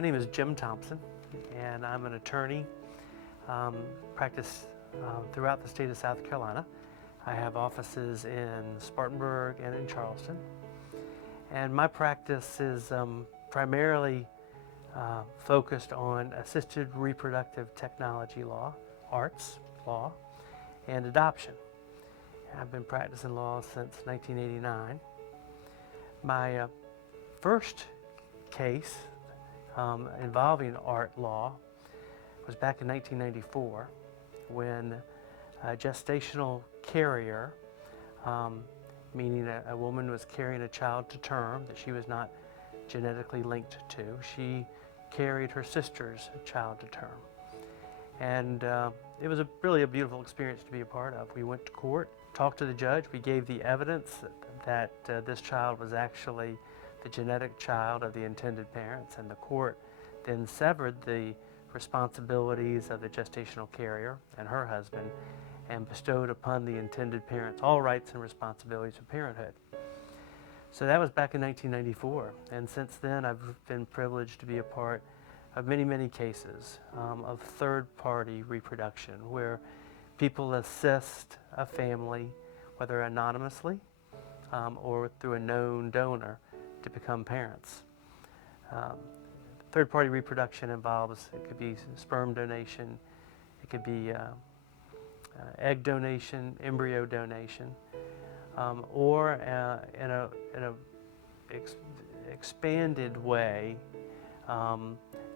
My name is Jim Thompson, and I'm an attorney, practice throughout the state of South Carolina. I have offices in Spartanburg and in Charleston. And my practice is primarily focused on assisted reproductive technology law, arts law, and adoption. I've been practicing law since 1989. My first case involving art law was back in 1994 when a gestational carrier, meaning a woman was carrying a child to term that she was not genetically linked to. She carried her sister's child to term. And it was really a beautiful experience to be a part of. We went to court, talked to the judge, we gave the evidence that this child was actually the genetic child of the intended parents, and the court then severed the responsibilities of the gestational carrier and her husband and bestowed upon the intended parents all rights and responsibilities of parenthood. So that was back in 1994, and since then I've been privileged to be a part of many, many cases of third-party reproduction where people assist a family, whether anonymously or through a known donor, to become parents. Third-party reproduction involves, it could be sperm donation, it could be egg donation, embryo donation, or in a expanded way,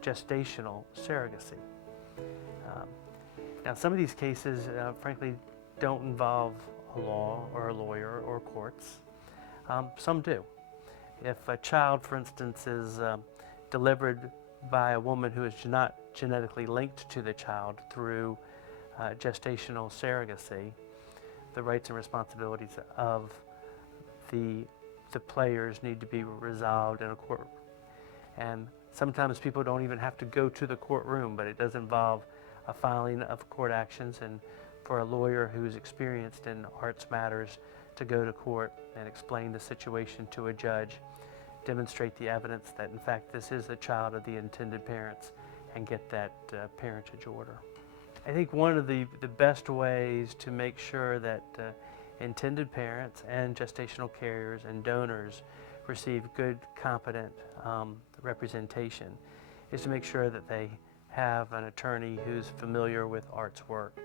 gestational surrogacy. Now, some of these cases, frankly, don't involve a law or a lawyer or courts. Some do. If a child, for instance, is delivered by a woman who is not genetically linked to the child through gestational surrogacy, the rights and responsibilities of the players need to be resolved in a court. And sometimes people don't even have to go to the courtroom, but it does involve a filing of court actions, and for a lawyer who's experienced in arts matters to go to court and explain the situation to a judge, demonstrate the evidence that in fact this is the child of the intended parents, and get that parentage order. I think one of the best ways to make sure that intended parents and gestational carriers and donors receive good, competent representation is to make sure that they have an attorney who's familiar with arts work.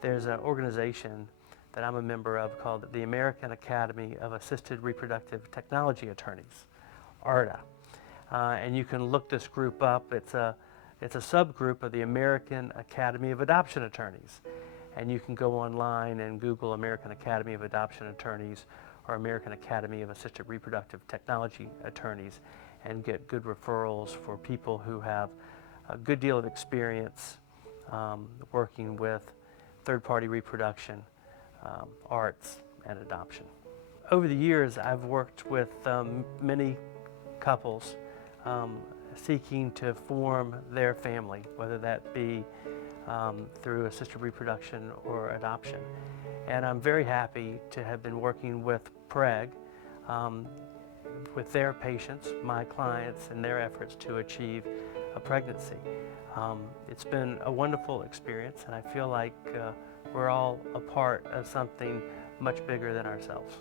There's an organization that I'm a member of called the American Academy of Assisted Reproductive Technology Attorneys, ARTA. And you can look this group up. It's a subgroup of the American Academy of Adoption Attorneys. And you can go online and Google American Academy of Adoption Attorneys or American Academy of Assisted Reproductive Technology Attorneys and get good referrals for people who have a good deal of experience working with third-party reproduction, arts, and adoption. Over the years, I've worked with many couples seeking to form their family, whether that be through assisted reproduction or adoption. And I'm very happy to have been working with PREG, with their patients, my clients, and their efforts to achieve a pregnancy. It's been a wonderful experience, and I feel like we're all a part of something much bigger than ourselves.